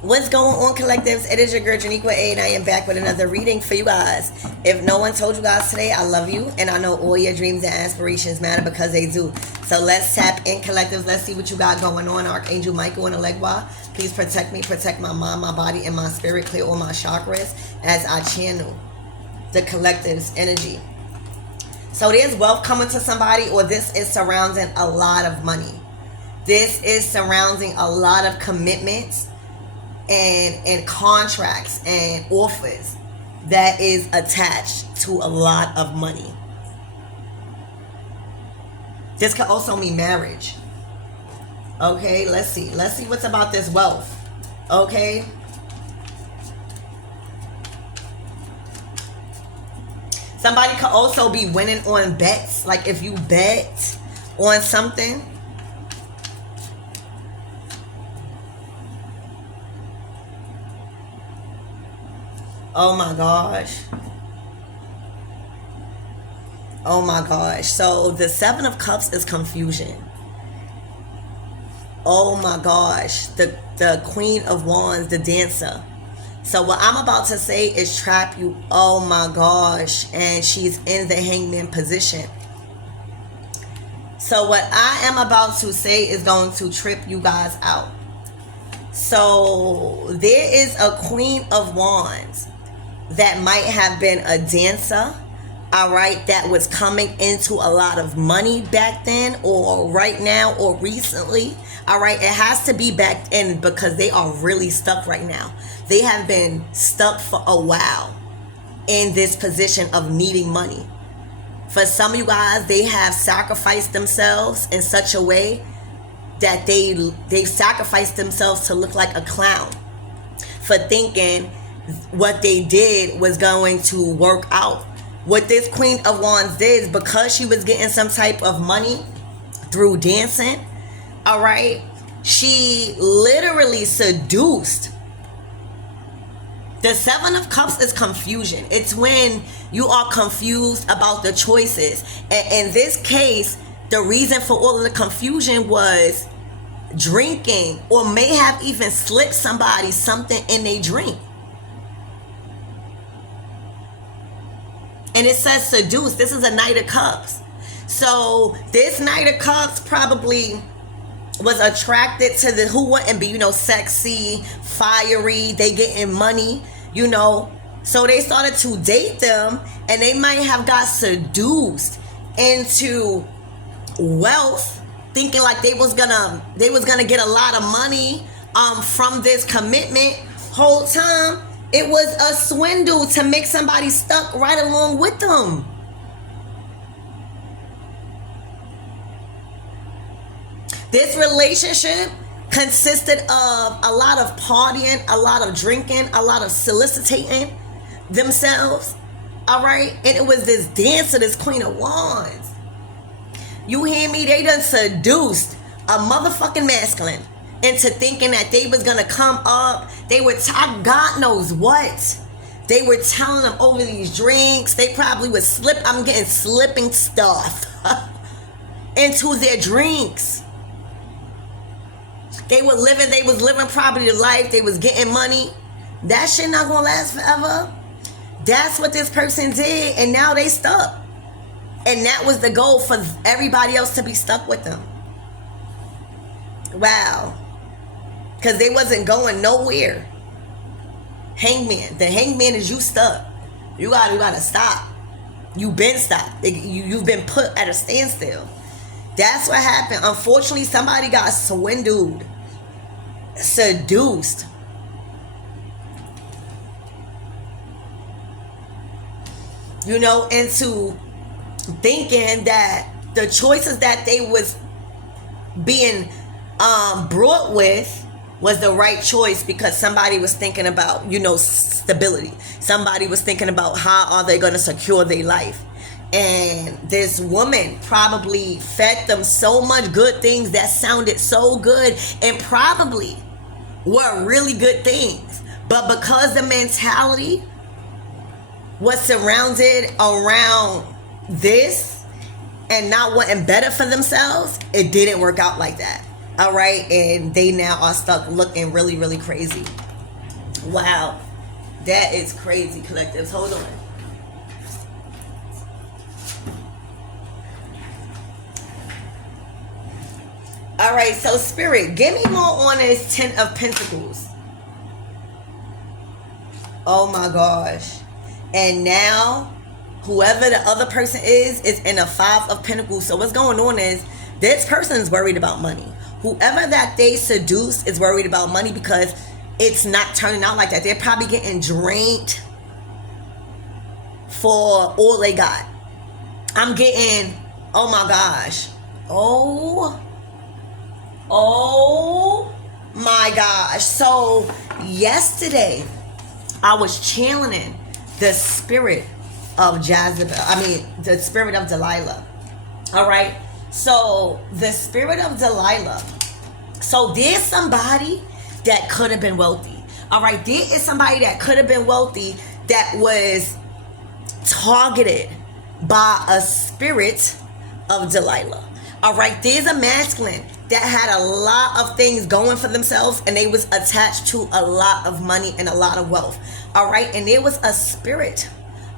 What's going on, collectives? It is your girl Janiqua A, and I am back with another reading for you guys. If no one told you guys today, I love you, and I know all your dreams and aspirations matter because they do. So let's tap in, collectives. Let's see what you got going on. Archangel Michael and Alegua, please protect me, protect my mind, my body, and my spirit. Clear all my chakras as I channel the collective's energy. So there's wealth coming to somebody, or this is surrounding a lot of money. This is surrounding a lot of commitments and contracts and offers that is attached to a lot of money. This could also mean marriage. Okay, let's see what's about this wealth. Okay, somebody could also be winning on bets. Like if you bet on something, oh my gosh. Oh my gosh. So the Seven of Cups is confusion. Oh my gosh. The Queen of Wands, the dancer. So what I'm about to say is trap you. Oh my gosh. And she's in the hangman position. So what I am about to say is going to trip you guys out. So there is a Queen of Wands that might have been a dancer, all right, that was coming into a lot of money back then, or right now, or recently, all right. It has to be back in because they are really stuck right now. They have been stuck for a while in this position of needing money. For some of you guys, they have sacrificed themselves in such a way that they've sacrificed themselves to look like a clown for thinking what they did was going to work out. What this Queen of Wands did, because she was getting some type of money through dancing, all right, she literally seduced. The Seven of Cups is confusion. It's when you are confused about the choices. And in this case, the reason for all of the confusion was drinking, or may have even slipped somebody something in their drink. And it says seduce. This is a Knight of Cups. So this Knight of Cups probably was attracted to the, who wouldn't be, sexy, fiery, they getting money, So they started to date them, and they might have got seduced into wealth, thinking like they was gonna get a lot of money from this commitment. Whole time it was a swindle to make somebody stuck right along with them. This relationship consisted of a lot of partying, a lot of drinking, a lot of soliciting themselves, all right? And it was this dancer, this Queen of Wands. You hear me? They done seduced a motherfucking masculine into thinking that they was gonna come up. They were, God knows what. They were telling them over these drinks. They probably would I'm getting slipping stuff into their drinks. They was living probably the life. They was getting money. That shit not gonna last forever. That's what this person did, and now they stuck. And that was the goal, for everybody else to be stuck with them. Wow. Because they wasn't going nowhere. Hangman. The hangman is you stuck. You gotta stop. You've been stopped. You've been put at a standstill. That's what happened. Unfortunately, somebody got swindled, seduced. Into thinking that the choices that they was being brought with was the right choice, because somebody was thinking about, stability. Somebody was thinking about how are they going to secure their life. And this woman probably fed them so much good things that sounded so good and probably were really good things. But because the mentality was surrounded around this and not wanting better for themselves, it didn't work out like that. All right. And they now are stuck looking really, really crazy. Wow. That is crazy, collectives. Hold on. All right, so Spirit, give me more on this Ten of Pentacles. Oh my gosh. And now, whoever the other person is in a Five of Pentacles. So what's going on is, this person is worried about money. Whoever that they seduce is worried about money because it's not turning out like that. They're probably getting drained for all they got. I'm getting, oh my gosh. Oh my gosh. So yesterday, I was channeling the spirit of Jezebel. The spirit of Delilah. All right. So the spirit of Delilah. So there's somebody that could have been wealthy. All right. There is somebody that could have been wealthy that was targeted by a spirit of Delilah. All right. There's a masculine that had a lot of things going for themselves, and they was attached to a lot of money and a lot of wealth. All right. And there was a spirit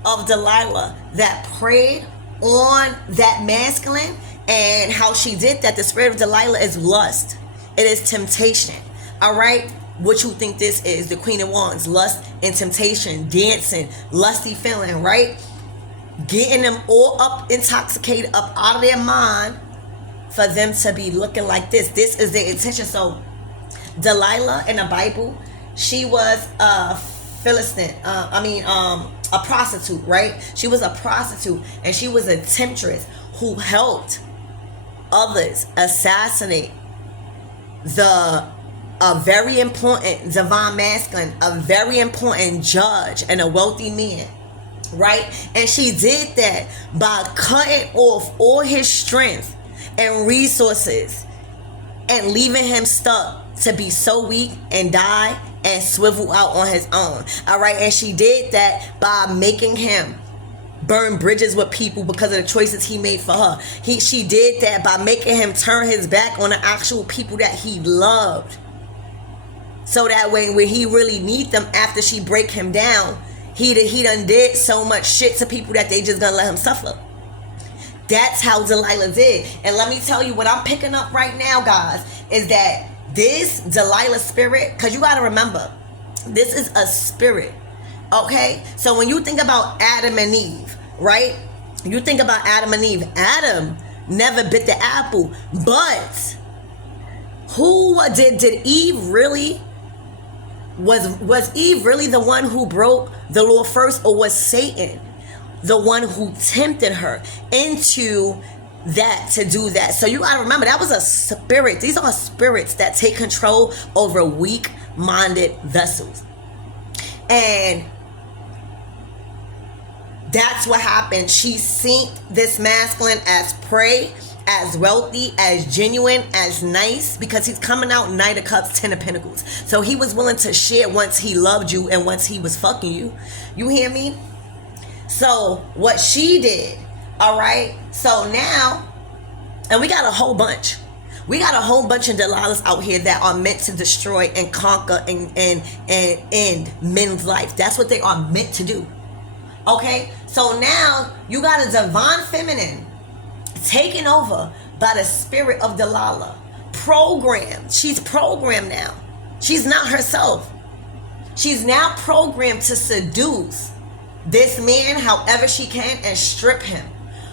of Delilah that preyed on that masculine. And how she did that, the spirit of Delilah is lust. It is temptation. All right. What you think this is? The Queen of Wands, lust and temptation, dancing, lusty feeling, right? Getting them all up, intoxicated, up out of their mind for them to be looking like this. This is their intention. So Delilah in the Bible, she was a Philistine. A prostitute, right? She was a prostitute, and she was a temptress who helped others assassinate a very important divine masculine, a very important judge, and a wealthy man, right? And she did that by cutting off all his strength and resources and leaving him stuck to be so weak and die and swivel out on his own. All right. And she did that by making him burn bridges with people because of the choices he made for her. She did that by making him turn his back on the actual people that he loved. So that way when he really need them after she break him down, he done did so much shit to people that they just gonna let him suffer. That's how Delilah did. And let me tell you, what I'm picking up right now, guys, is that this Delilah spirit, because you got to remember, this is a spirit, okay? So when you think about Adam and Eve, right? You think about Adam and Eve. Adam never bit the apple, but who did Eve really, was Eve really the one who broke the law first, or was Satan the one who tempted her into that to do that? So you gotta remember, that was a spirit. These are spirits that take control over weak-minded vessels. And that's what happened. She seen this masculine as prey, as wealthy, as genuine, as nice, because he's coming out Knight of Cups, Ten of Pentacles. So he was willing to share once he loved you and once he was fucking you. You hear me? So what she did, all right? So now, and we got a whole bunch. We got a whole bunch of Delilahs out here that are meant to destroy and conquer and end men's life. That's what they are meant to do. Okay? So now you got a divine feminine taken over by the spirit of Delilah. Programmed. She's programmed now. She's not herself. She's now programmed to seduce this man however she can and strip him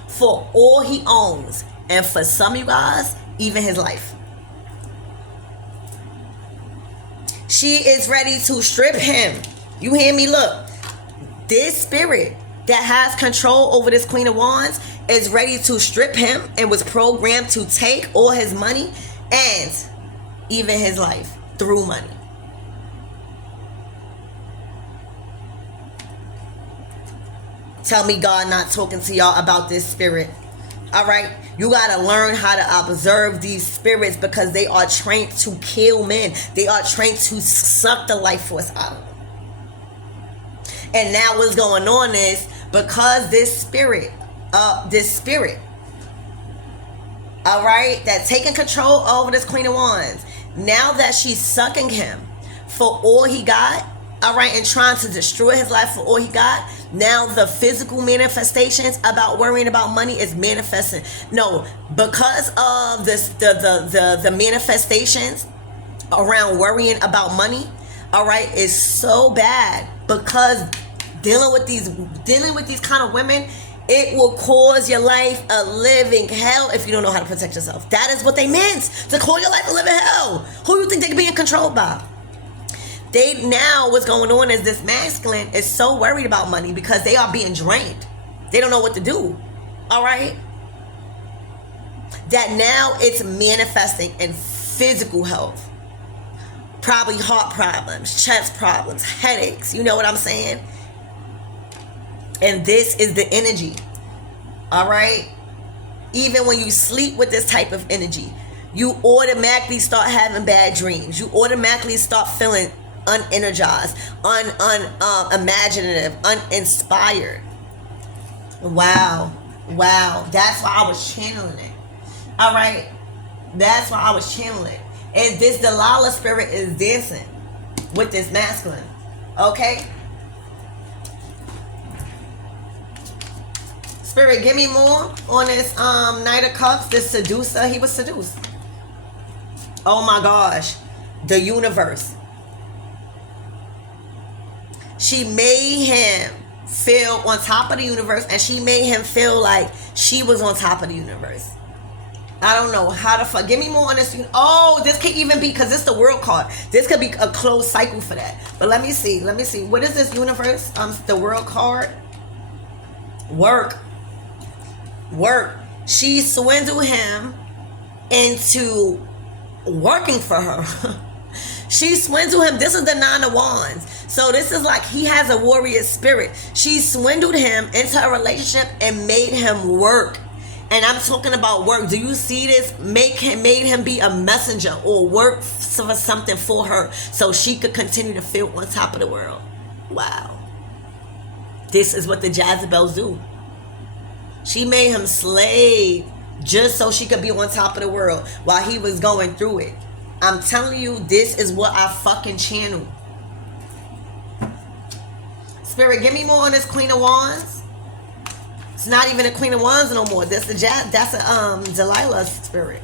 for all he owns, and for some of you guys, even his life. She is ready to strip him. You hear me? Look, this spirit that has control over this Queen of Wands is ready to strip him and was programmed to take all his money and even his life through money. Tell me God not talking to y'all about this spirit. All right? You got to learn how to observe these spirits, because they are trained to kill men. They are trained to suck the life force out of them. And now what's going on is, because this spirit, all right, that's taking control over this Queen of Wands, now that she's sucking him for all he got all right, and trying to destroy his life for all he got. Now the physical manifestations about worrying about money is manifesting. No, because of this, the manifestations around worrying about money, all right, is so bad, because dealing with these kind of women, it will cause your life a living hell if you don't know how to protect yourself. That is what they meant, to call your life a living hell. Who you think they can be controlled by? They now, what's going on is this masculine is so worried about money because they are being drained. They don't know what to do. All right? That now it's manifesting in physical health. Probably heart problems, chest problems, headaches. You know what I'm saying? And this is the energy. All right? Even when you sleep with this type of energy, you automatically start having bad dreams. You automatically start feeling unenergized, unimaginative, uninspired. Wow. That's why I was channeling it. All right? That's why I was channeling it. And this Delilah spirit is dancing with this masculine. Okay? Spirit, give me more on this Knight of Cups, this seducer. He was seduced. Oh my gosh. The universe. She made him feel on top of the universe, and she made him feel like she was on top of the universe. I don't know how the fuck. Give me more on this. Oh, this could even be, because this is the world card. This could be a closed cycle for that. But let me see. What is this universe? The world card. Work. She swindled him into working for her. She swindled him. This is the Nine of Wands. So this is like he has a warrior spirit. She swindled him into a relationship and made him work. And I'm talking about work. Do you see this? Made him be a messenger or work for something for her so she could continue to feel on top of the world. Wow. This is what the Jezebels do. She made him slave just so she could be on top of the world while he was going through it. I'm telling you, this is what I fucking channel. Spirit, give me more on this Queen of Wands. It's not even a Queen of Wands no more. That's a Delilah spirit.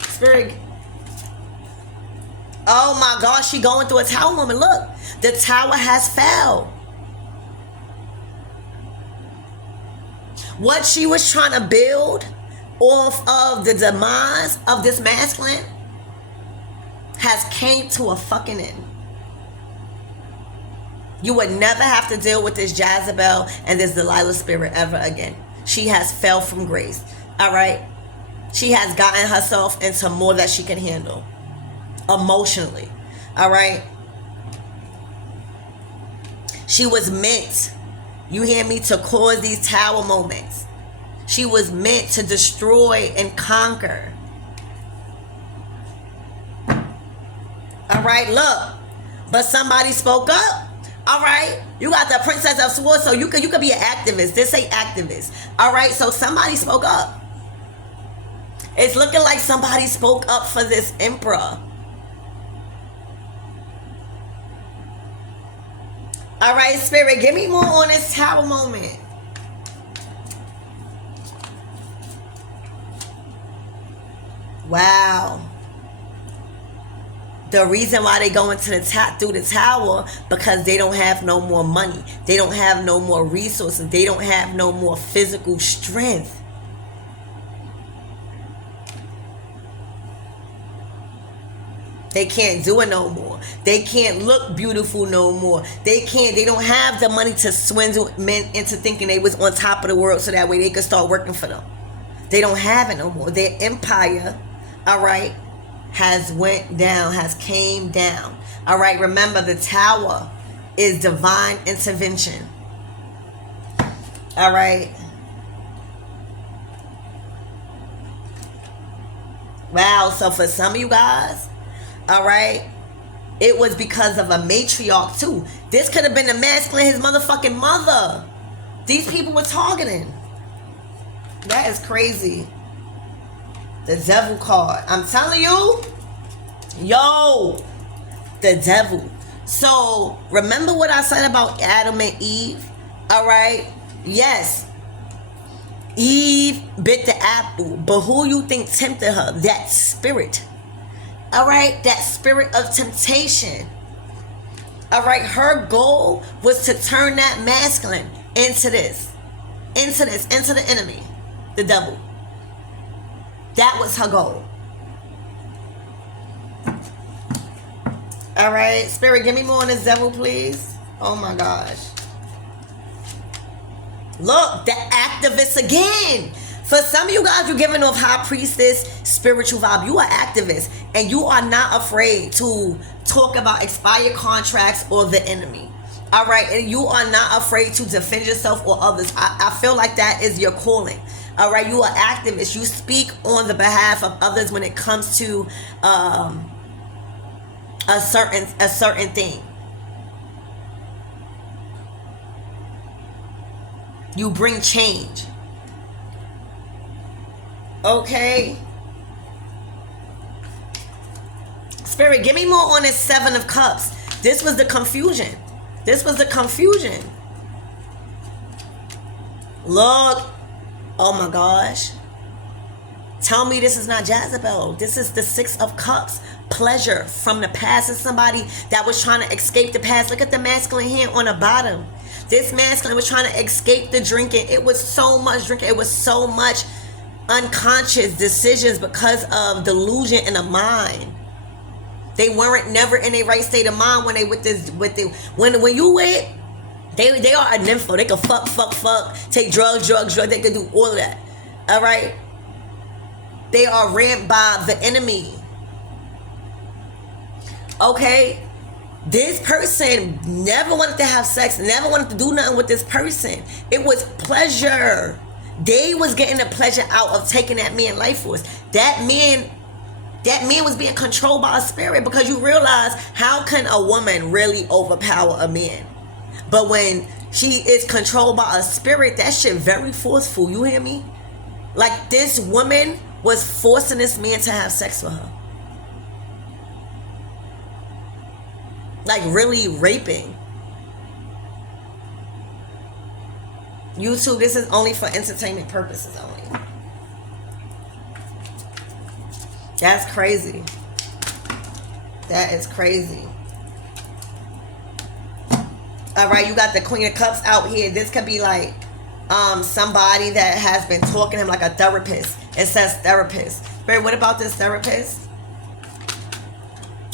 Spirit. Oh my gosh, she going through a tower moment. Look, the tower has fell. What she was trying to build off of the demise of this masculine has came to a fucking end. You would never have to deal with this Jezebel and this Delilah spirit ever again. She has fell from grace. All right? She has gotten herself into more that she can handle emotionally. All right? She was meant, you hear me, to cause these tower moments. She was meant to destroy and conquer. All right, look. But somebody spoke up. All right, you got the Princess of Swords, so you could be an activist. This ain't activist. All right, so somebody spoke up. It's looking like somebody spoke up for this Emperor. All right, Spirit, give me more on this tower moment. Wow. The reason why they go into through the tower, because they don't have no more money. They don't have no more resources. They don't have no more physical strength. They can't do it no more. They can't look beautiful no more. They don't have the money to swindle men into thinking they was on top of the world so that way they could start working for them. They don't have it no more. Their empire, all right, has went down, has came down. All right, remember the tower is divine intervention. All right. Wow, so for some of you guys, all right, it was because of a matriarch too. This could have been the masculine, his motherfucking mother. These people were targeting. That is crazy. The devil card. I'm telling you, yo, the devil. So remember what I said about Adam and Eve? All right. Yes. Eve bit the apple, but who you think tempted her? That spirit. All right. That spirit of temptation. All right. Her goal was to turn that masculine into the enemy, the devil. That was her goal. All right, Spirit, give me more on this devil, please. Oh my gosh. Look, the activist again. For some of you guys, you're giving off high priestess, spiritual vibe. You are activists, and you are not afraid to talk about expired contracts or the enemy. All right, and you are not afraid to defend yourself or others. I feel like that is your calling. All right, you are activists. You speak on the behalf of others when it comes to a certain thing. You bring change. Okay. Spirit, give me more on this Seven of Cups. This was the confusion. Look. Oh my gosh. Tell me this is not Jezebel. This is the Six of Cups. Pleasure from the past. Is somebody that was trying to escape the past. Look at the masculine here on the bottom. This masculine was trying to escape the drinking. It was so much drinking. It was so much unconscious decisions because of delusion in the mind. They weren't never in a right state of mind when they when you with, they are a nympho. They can fuck, take drugs. They can do all of that. All right. They are ran by the enemy. Okay. This person never wanted to have sex, never wanted to do nothing with this person. It was pleasure. They was getting the pleasure out of taking that man life force. That man was being controlled by a spirit, because you realize, how can a woman really overpower a man? But when she is controlled by a spirit, that shit very forceful. You hear me? Like, this woman was forcing this man to have sex with her. Like, really raping. YouTube, this is only for entertainment purposes only. That's crazy. That is crazy. All right, you got the Queen of Cups out here. This could be like somebody that has been talking to him, like a therapist. It says therapist. But what about this therapist?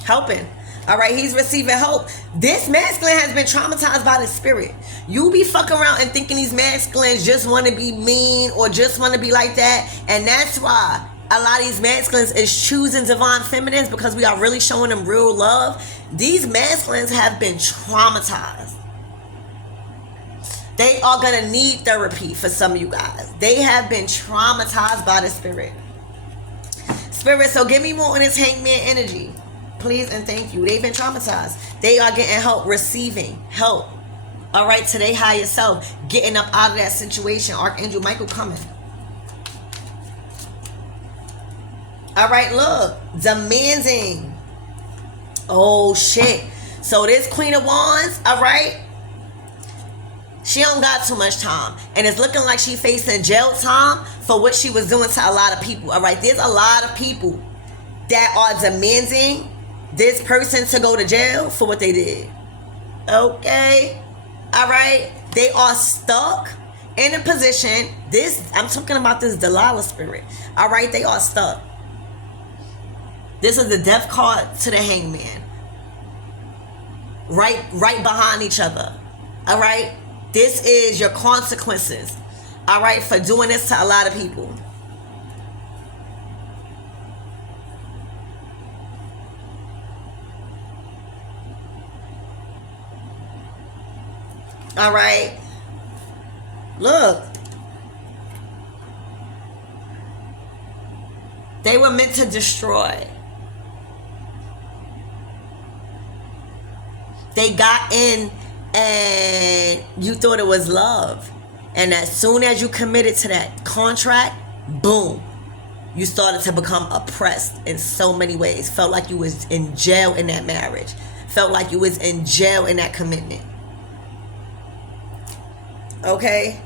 Helping. All right, he's receiving help. This masculine has been traumatized by the spirit. You be fucking around and thinking these masculines just want to be mean or just want to be like that. And that's why a lot of these masculines is choosing divine feminines, because we are really showing them real love. These masculines have been traumatized. They are going to need therapy for some of you guys. They have been traumatized by the spirit. Spirit, so give me more on this hangman energy. Please and thank you. They've been traumatized. They are getting help, receiving help. All right, to their higher self, getting up out of that situation. Archangel Michael coming. All right, look. Demanding. Oh, shit. So this Queen of Wands, all right, she don't got too much time. And it's looking like she facing jail time for what she was doing to a lot of people. All right, there's a lot of people that are demanding this person to go to jail for what they did. Okay. All right. They are stuck in a position. I'm talking about this Delilah spirit. All right. They are stuck. This is the death card to the hangman. Right behind each other. All right. This is your consequences. All right. For doing this to a lot of people. All right. Look. They were meant to destroy. They got in and you thought it was love. And as soon as you committed to that contract, boom, you started to become oppressed in so many ways. Felt like you was in jail in that marriage. felt like you was in jail in that commitment. Okay?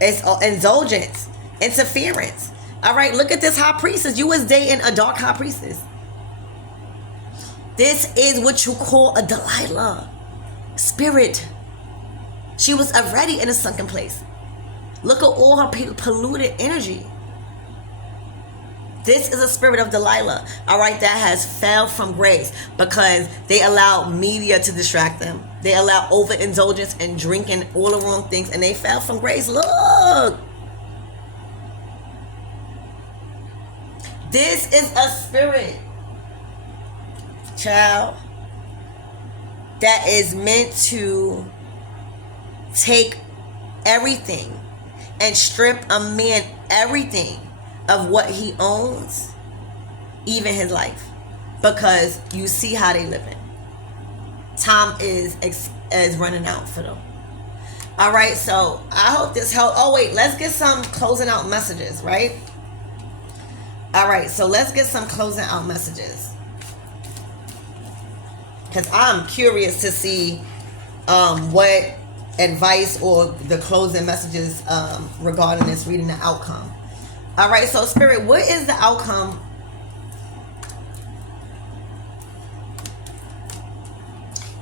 It's indulgence, interference. All right, look at this high priestess. You was dating a dark high priestess. This is what you call a Delilah spirit. She was already in a sunken place. Look at all her polluted energy. This is a spirit of Delilah, all right, that has fell from grace because they allow media to distract them. They allow overindulgence and drinking all the wrong things, and they fell from grace. Look. This is a spirit, child, that is meant to take everything and strip a man everything of what he owns, even his life, because you see how they living. Time is running out for them. All right, so I hope this helped. Oh wait, let's get some closing out messages, right? All right, so let's get some closing out messages, because I'm curious to see what advice or the closing messages regarding this reading, the outcome. All right, so Spirit, what is the outcome?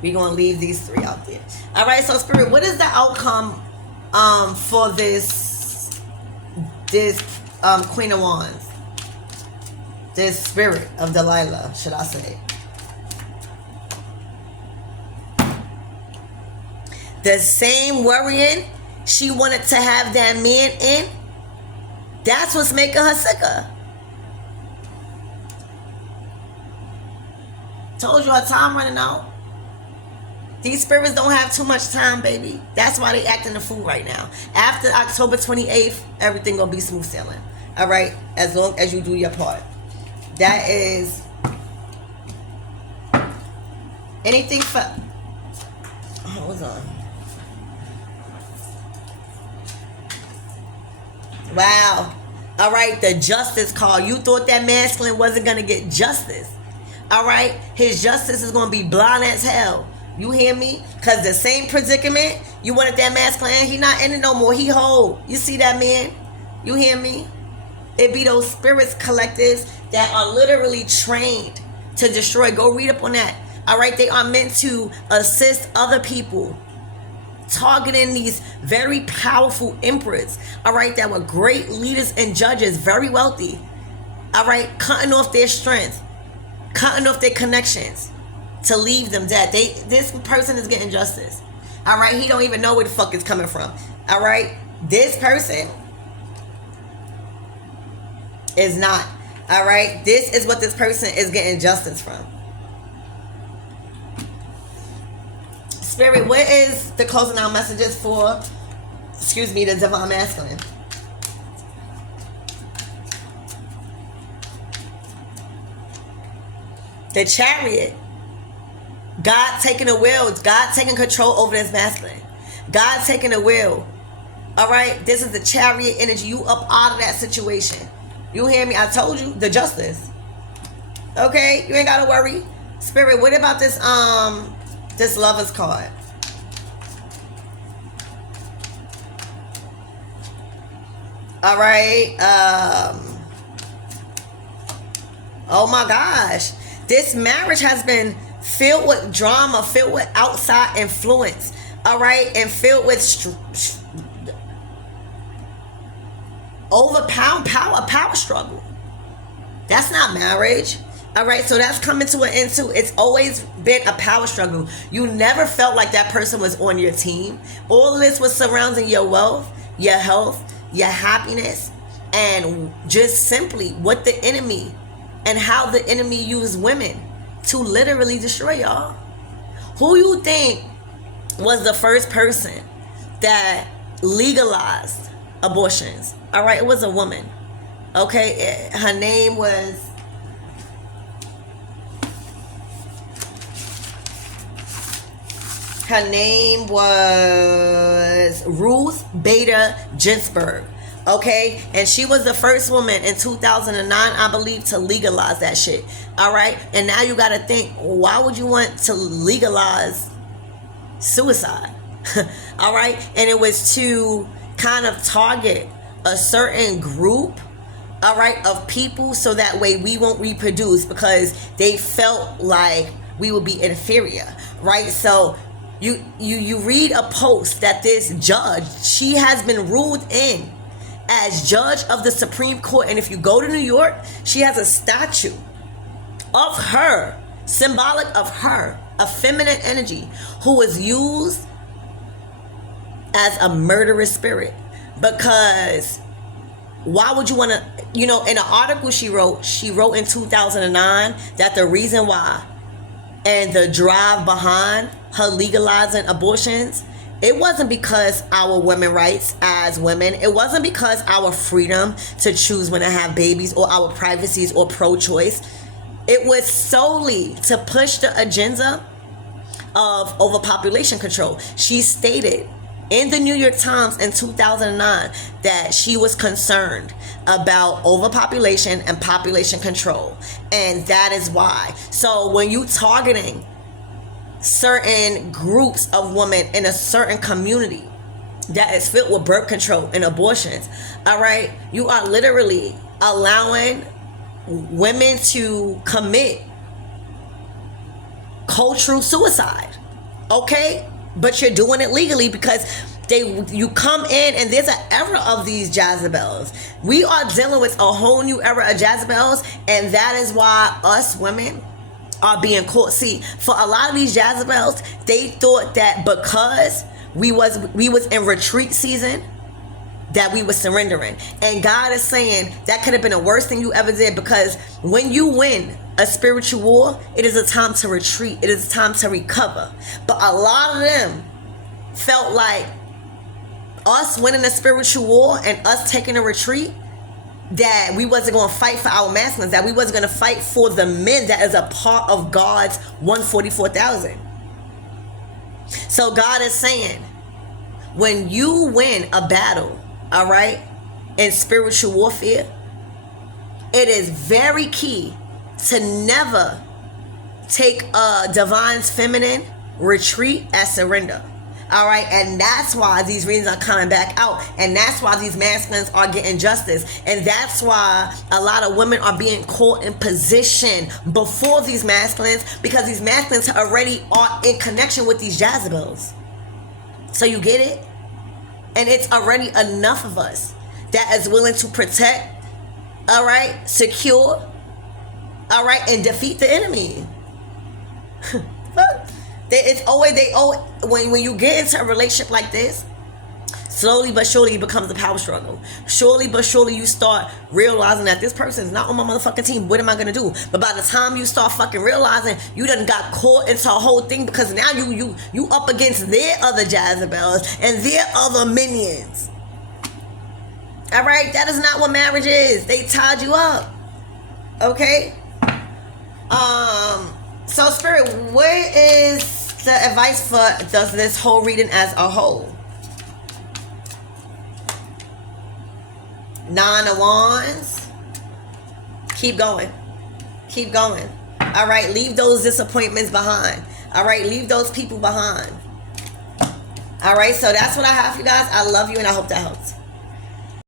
We're going to leave these three out there. All right, so Spirit, what is the outcome for this Queen of Wands? This spirit of Delilah, should I say? The same worrying she wanted to have that man in, that's what's making her sicker. Told you our time running out. These spirits don't have too much time, baby. That's why they acting a fool right now. After October 28th, everything gonna be smooth sailing. All right, as long as you do your part. That is anything for. Hold on. Wow. All right, the justice call. You thought that masculine wasn't going to get justice. All right, his justice is going to be blind as hell. You hear me? Because the same predicament, you wanted that masculine, he not in it no more. He whole. You see that, man? You hear me? It be those spirits collectives that are literally trained to destroy. Go read up on that. All right, they are meant to assist other people, targeting these very powerful emperors, all right, that were great leaders and judges, very wealthy, all right, cutting off their strength, cutting off their connections to leave them dead. This person is getting justice, all right. He don't even know where the fuck it's coming from, all right. This person is not, all right. This is what this person is getting justice from. Spirit, what is the closing out messages for, the divine masculine? The Chariot. God taking the wheel. God taking control over this masculine. God taking the wheel. All right? This is the Chariot energy. You up out of that situation. You hear me? I told you. The justice. Okay? You ain't got to worry. Spirit, what about this Lover's card? All right. Oh my gosh. This marriage has been filled with drama, filled with outside influence. All right. And filled with power struggle. That's not marriage. All right, so that's coming to an end too. It's always been a power struggle. You never felt like that person was on your team. All of this was surrounding your wealth, your health, your happiness, and just simply what the enemy and how the enemy used women to literally destroy y'all. Who you think was the first person that legalized abortions? All right, it was a woman. Okay, her name was... Her name was Ruth Bader Ginsburg. Okay, and she was the first woman in 2009, I believe, to legalize that shit. All right, and now you got to think, why would you want to legalize suicide? All right, and it was to kind of target a certain group, all right, of people, so that way we won't reproduce, because they felt like we would be inferior, right? So you read a post that this judge, she has been ruled in as judge of the Supreme Court, and if you go to New York, she has a statue of her, symbolic of her, a feminine energy who was used as a murderous spirit. Because why would you want to, in an article she wrote in 2009 that the reason why and the drive behind her legalizing abortions, it wasn't because our women's rights as women. It wasn't because our freedom to choose when to have babies or our privacies or pro-choice. It was solely to push the agenda of overpopulation control. She stated in the New York Times in 2009 that she was concerned about overpopulation and population control. And that is why. So when you targeting certain groups of women in a certain community that is filled with birth control and abortions, all right, you are literally allowing women to commit cultural suicide, okay? But you're doing it legally because you come in, and there's an era of these Jezebels. We are dealing with a whole new era of Jezebels, and that is why us women are being caught. See, for a lot of these Jezebels, they thought that because we was in retreat season, that we were surrendering. And God is saying that could have been the worst thing you ever did, because when you win a spiritual war, it is a time to retreat. It is a time to recover. But a lot of them felt like us winning a spiritual war and us taking a retreat, that we wasn't going to fight for our masculines, that we wasn't going to fight for the men that is a part of God's 144,000. So God is saying, when you win a battle, all right, in spiritual warfare, it is very key to never take a divine's feminine retreat as surrender. All right, and that's why these readings are coming back out, and that's why these masculines are getting justice, and that's why a lot of women are being caught in position before these masculines, because these masculines already are in connection with these Jezebels. So you get it? And it's already enough of us that is willing to protect, all right, secure, all right, and defeat the enemy. When you get into a relationship like this, slowly but surely it becomes a power struggle. Slowly but surely you start realizing that this person is not on my motherfucking team. What am I gonna do? But by the time you start fucking realizing, you done got caught into a whole thing, because now you up against their other Jezebels and their other minions. All right, that is not what marriage is. They tied you up. Okay. So Spirit, where is the advice for this whole reading as a whole? Nine of Wands. Keep going. Keep going. All right, leave those disappointments behind. All right, leave those people behind. All right, so that's what I have for you guys. I love you, and I hope that helps.